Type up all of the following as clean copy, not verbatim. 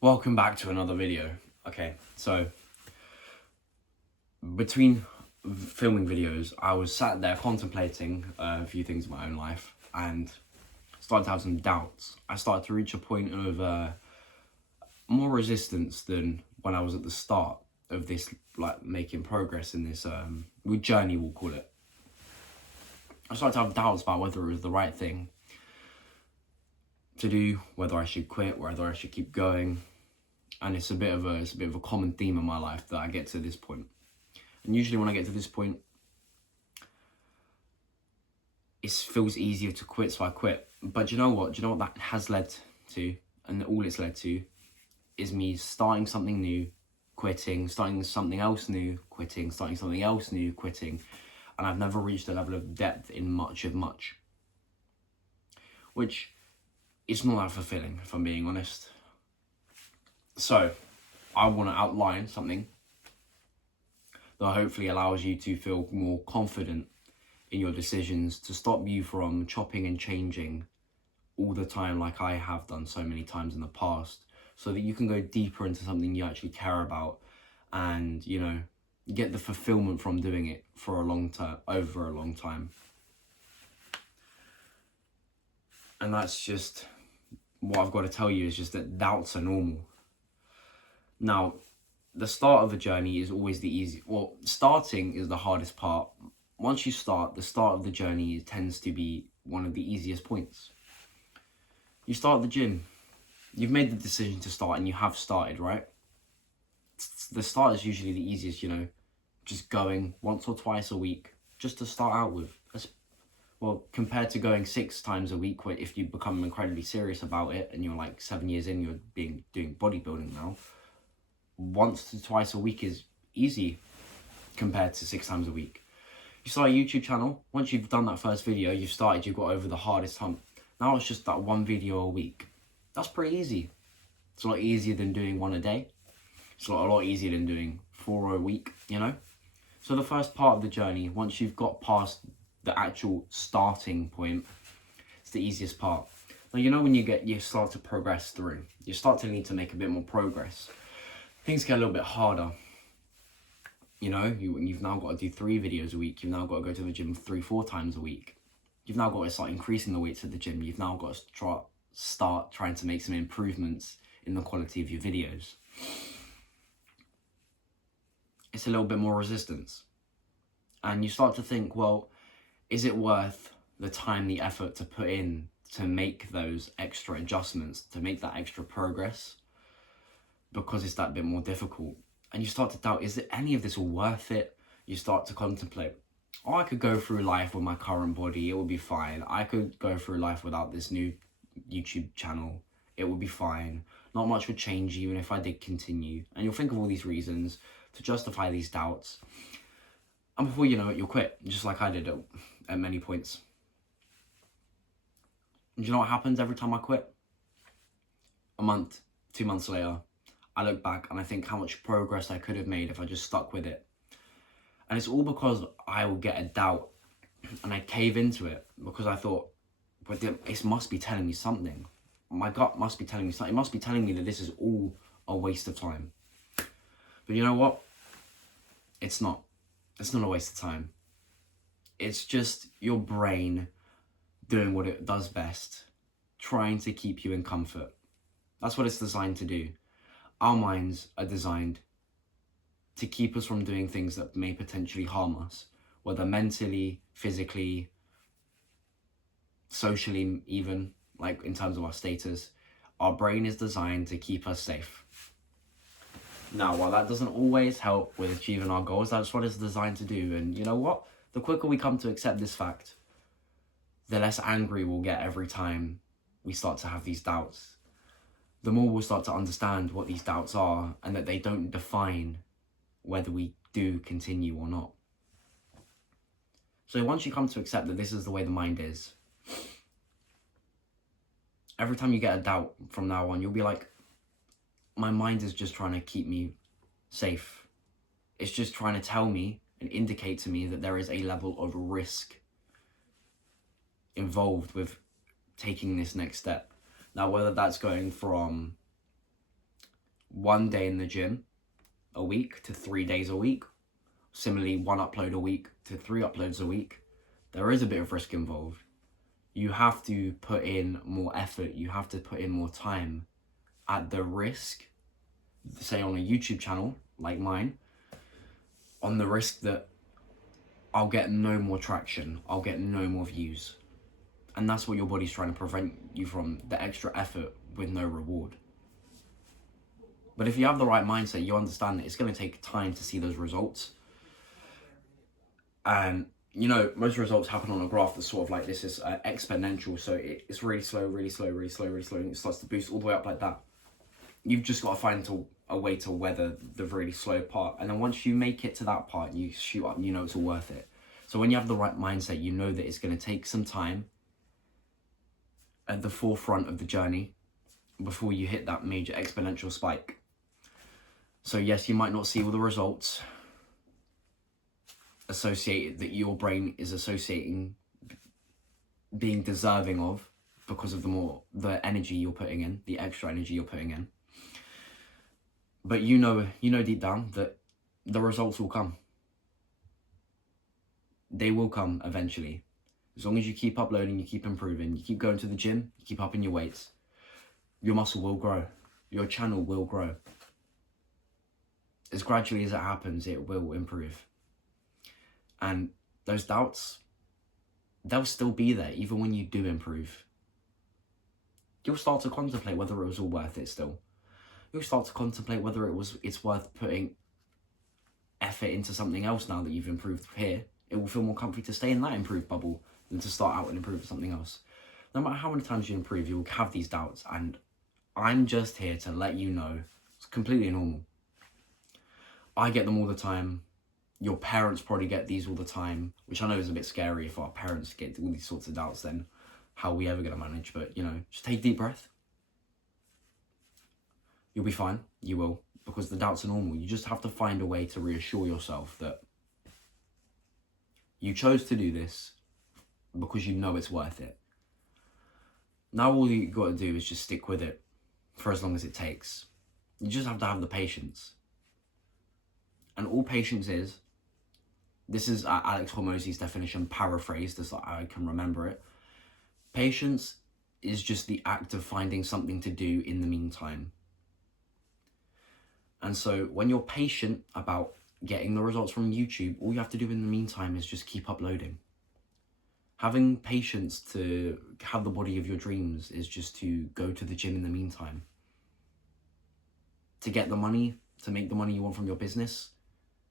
Welcome back to another video. Okay, so between filming videos, I was sat there contemplating a few things in my own life and started to have some doubts. I started to reach a point of more resistance than when I was at the start of this, like making progress in this journey, we'll call it. I started to have doubts about whether it was the right thing to do, whether I should quit, whether I should keep going. And it's a bit of a common theme in my life that I get to this point. And usually when I get to this point, it feels easier to quit, so I quit. But do you know what? Do you know what that has led to? And all it's led to is me starting something new, quitting, starting something else new, quitting, starting something else new, quitting. And I've never reached a level of depth in much of much. Which is not that fulfilling, if I'm being honest. So, I want to outline something that hopefully allows you to feel more confident in your decisions, to stop you from chopping and changing all the time like I have done so many times in the past, so that you can go deeper into something you actually care about and, you know, get the fulfillment from doing it for a long time, over a long time. And that's just what I've got to tell you, is just that doubts are normal. Now, the start of a journey is always the easy. Well, starting is the hardest part. Once you start, the start of the journey tends to be one of the easiest points. You start the gym. You've made the decision to start and you have started, right? The start is usually the easiest, you know, just going once or twice a week, just to start out with. Well, compared to going 6 times a week, where if you become incredibly serious about it and you're like 7 years in, you're doing bodybuilding now, once to twice a week is easy compared to 6 times a week. You start a YouTube channel. Once you've done that first video, you've got over the hardest hump. Now it's just that one video a week. That's pretty easy. It's a lot easier than doing one a day. It's a lot easier than doing 4 a week, you know? So the first part of the journey, once you've got past the actual starting point, it's the easiest part. Now, you know, when you start to progress through, you start to need to make a bit more progress. Things get a little bit harder. You know, you've now got to do 3 videos a week. You've now got to go to the gym 3-4 times a week. You've now got to start increasing the weights at the gym. You've now got to start trying to make some improvements in the quality of your videos. It's a little bit more resistance. And you start to think, well, is it worth the time, the effort to put in to make those extra adjustments, to make that extra progress? Because it's that bit more difficult. And you start to doubt, is it any of this all worth it? You start to contemplate, oh, I could go through life with my current body, it would be fine. I could go through life without this new YouTube channel, it would be fine. Not much would change even if I did continue. And you'll think of all these reasons to justify these doubts. And before you know it, you'll quit, just like I did at many points. And do you know what happens every time I quit? A month, 2 months later, I look back and I think how much progress I could have made if I just stuck with it. And it's all because I will get a doubt and I cave into it because I thought, but it must be telling me something. My gut must be telling me something. It must be telling me that this is all a waste of time. But you know what? It's not. It's not a waste of time. It's just your brain doing what it does best, trying to keep you in comfort. That's what it's designed to do. Our minds are designed to keep us from doing things that may potentially harm us, whether mentally, physically, socially, even, like in terms of our status. Our brain is designed to keep us safe. Now, while that doesn't always help with achieving our goals, that's what it's designed to do. And you know what? The quicker we come to accept this fact, the less angry we'll get every time we start to have these doubts. The more we'll start to understand what these doubts are and that they don't define whether we do continue or not. So once you come to accept that this is the way the mind is, every time you get a doubt from now on, you'll be like, my mind is just trying to keep me safe. It's just trying to tell me and indicate to me that there is a level of risk involved with taking this next step. Now, whether that's going from 1 day in the gym a week to 3 days a week. Similarly, 1 upload a week to 3 uploads a week. There is a bit of risk involved. You have to put in more effort. You have to put in more time at the risk, say on a YouTube channel like mine, on the risk that I'll get no more traction. I'll get no more views. And that's what your body's trying to prevent you from, the extra effort with no reward. But if you have the right mindset, you understand that it's going to take time to see those results. And, you know, most results happen on a graph that's sort of like this, is exponential. So it's really slow, really slow, really slow, really slow. And it starts to boost all the way up like that. You've just got to find a way to weather the really slow part. And then once you make it to that part, you shoot up, you know it's all worth it. So when you have the right mindset, you know that it's going to take some time at the forefront of the journey before you hit that major exponential spike. So yes, you might not see all the results associated that your brain is associating being deserving of because of the energy you're putting in, the extra energy you're putting in. But you know deep down that the results will come. They will come eventually. As long as you keep uploading, you keep improving, you keep going to the gym, you keep upping your weights, your muscle will grow. Your channel will grow. As gradually as it happens, it will improve. And those doubts, they'll still be there even when you do improve. You'll start to contemplate whether it was all worth it still. You'll start to contemplate whether it's worth putting effort into something else now that you've improved here. It will feel more comfy to stay in that improved bubble than to start out and improve something else. No matter how many times you improve, you'll have these doubts. And I'm just here to let you know it's completely normal. I get them all the time. Your parents probably get these all the time, which I know is a bit scary. If our parents get all these sorts of doubts, then how are we ever going to manage? But, you know, just take a deep breath. You'll be fine. You will, because the doubts are normal. You just have to find a way to reassure yourself that you chose to do this because you know it's worth it. Now all you got to do is just stick with it for as long as it takes. You just have to have the patience. And all patience is, this is Alex Hormozi's definition, paraphrased as I can remember it. Patience is just the act of finding something to do in the meantime. And so when you're patient about getting the results from YouTube, all you have to do in the meantime is just keep uploading. Having patience to have the body of your dreams is just to go to the gym in the meantime. To get the money, to make the money you want from your business,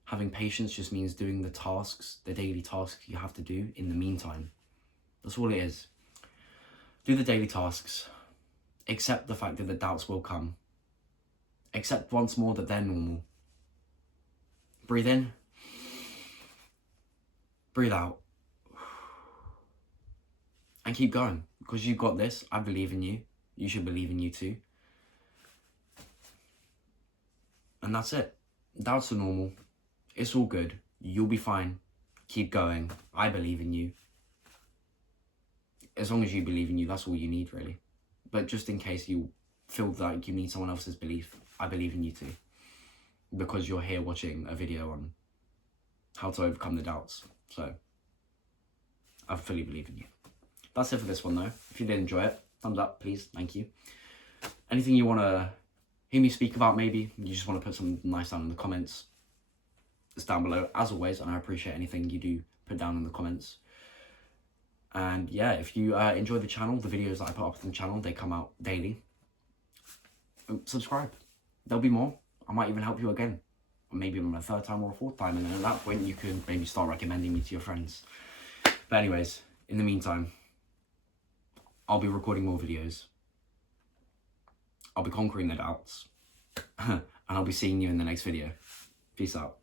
having patience just means doing the tasks, the daily tasks you have to do in the meantime. That's all it is. Do the daily tasks. Accept the fact that the doubts will come. Accept once more that they're normal. Breathe in. Breathe out. And keep going. Because you've got this. I believe in you. You should believe in you too. And that's it. Doubts are normal. It's all good. You'll be fine. Keep going. I believe in you. As long as you believe in you, that's all you need, really. But just in case you feel like you need someone else's belief, I believe in you too. Because you're here watching a video on how to overcome the doubts. So, I fully believe in you. That's it for this one, though. If you did enjoy it, thumbs up, please. Thank you. Anything you want to hear me speak about, maybe? You just want to put something nice down in the comments. It's down below, as always, and I appreciate anything you do put down in the comments. And yeah, if you enjoy the channel, the videos that I put up on the channel, they come out daily. Subscribe. There'll be more. I might even help you again. Maybe on a third time or a fourth time, and then at that point you can maybe start recommending me to your friends. But anyways, in the meantime, I'll be recording more videos. I'll be conquering the doubts. And I'll be seeing you in the next video. Peace out.